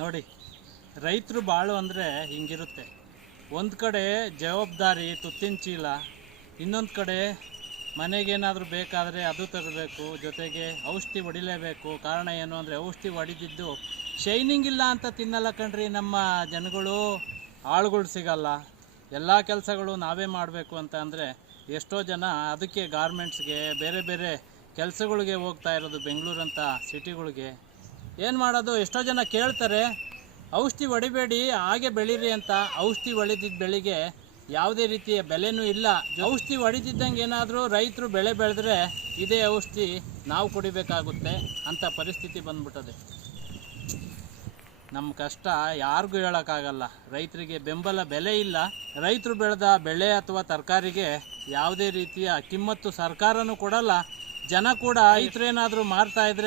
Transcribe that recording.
ನೋಡಿ, ರೈತರು ಬಾಳು ಅಂದರೆ ಹಿಂಗಿರುತ್ತೆ. ಒಂದು ಕಡೆ ಜವಾಬ್ದಾರಿ ತುತ್ತಿನ ಚೀಲ, ಇನ್ನೊಂದು ಕಡೆ ಮನೆಗೇನಾದರೂ ಬೇಕಾದರೆ ಅದು ತರಬೇಕು, ಜೊತೆಗೆ ಔಷಧಿ ಹೊಡಿಲೇಬೇಕು. ಕಾರಣ ಏನು ಅಂದರೆ ಔಷಧಿ ಹೊಡಿದಿದ್ದು ಶೈನಿಂಗ್ ಇಲ್ಲ ಅಂತ ತಿನ್ನಲ್ಲ ಕಣ್ರಿ ನಮ್ಮ ಜನಗಳು. ಆಳುಗಳು ಸಿಗಲ್ಲ, ಎಲ್ಲ ಕೆಲಸಗಳು ನಾವೇ ಮಾಡಬೇಕು ಅಂತ ಅಂದರೆ ಎಷ್ಟೋ ಜನ ಅದಕ್ಕೆ ಗಾರ್ಮೆಂಟ್ಸ್ಗೆ ಬೇರೆ ಬೇರೆ ಕೆಲಸಗಳಿಗೆ ಹೋಗ್ತಾ ಇರೋದು, ಬೆಂಗಳೂರಂಥ ಸಿಟಿಗಳಿಗೆ. ಏನು ಮಾಡೋದು, ಎಷ್ಟೋ ಜನ ಕೇಳ್ತಾರೆ ಔಷಧಿ ಹೊಡಿಬೇಡಿ ಹಾಗೆ ಬೆಳೀರಿ ಅಂತ. ಔಷಧಿ ಹೊಡಿದಿದ್ದ ಬೆಳೆಗೆ ಯಾವುದೇ ರೀತಿಯ ಬೆಲೆನೂ ಇಲ್ಲ. ಔಷಧಿ ಹೊಡಿತಿದ್ದಂಗೆ ಏನಾದರೂ ರೈತರು ಬೆಳೆ ಬೆಳೆದ್ರೆ ಇದೇ ಔಷಧಿ ನಾವು ಕುಡಿಬೇಕಾಗುತ್ತೆ ಅಂತ ಪರಿಸ್ಥಿತಿ ಬಂದ್ಬಿಟ್ಟದೆ. ನಮ್ಮ ಕಷ್ಟ ಯಾರಿಗೂ ಹೇಳೋಕ್ಕಾಗಲ್ಲ. ರೈತರಿಗೆ ಬೆಂಬಲ ಬೆಲೆ ಇಲ್ಲ. ರೈತರು ಬೆಳೆದ ಬೆಳೆ ಅಥವಾ ತರಕಾರಿಗೆ ಯಾವುದೇ ರೀತಿಯ ಕಿಮ್ಮತ್ತು ಸರ್ಕಾರನೂ ಕೊಡಲ್ಲ. ಜನ ಕೂಡ ರೈತರೇನಾದರೂ ಮಾರ್ತಾ ಇದ್ರೆ